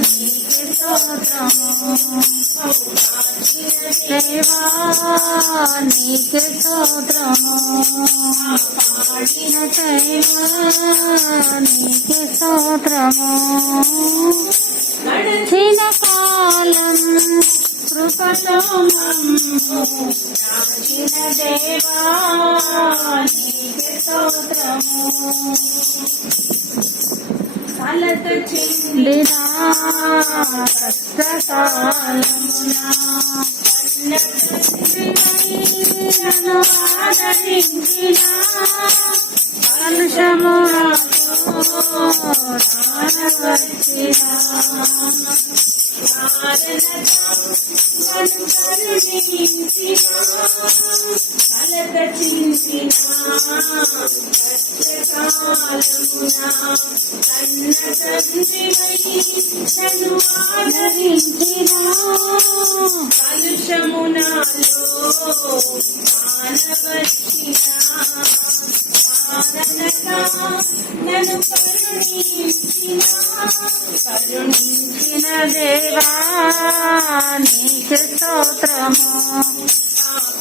నీకే స్తోత్రము దేవా నీకే స్తోత్రము పాడిన దైవా నీకే స్తోత్రము గడిచిన కాలం కృపలో మమ్ము రాచిన దేవా నీకే స్తోత్రము కలత చెందినా కష్టకాలమునా నన్ను ఆదరించినా కలుషములతో వచ్చినా నన్ను కరుణించినా కలత చెందినా కష్టకాలమునా కన్న తండ్రివై నన్ను ఆదరించినా కలుషమునాలో పానవచ్చినా నన్ను కరుణించిన దేవా నీకే స్తోత్రము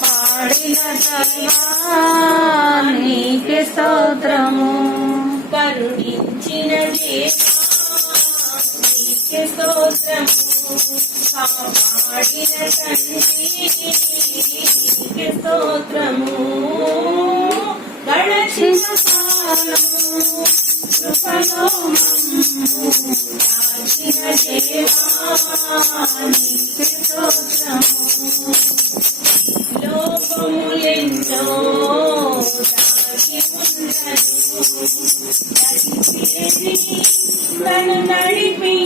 పాడిన దైవా నీకే స్తోత్రము కరుణించిన దేవా నీకే స్తోత్రము పాడిన తండ్రి నీకే స్తోత్రము గడచిన కాలము కృపలో మమ్ము రాచిన దేవా నీకే స్తోత్రము లోపములెన్నో దాగి ఉన్నను నన్ను నడిపి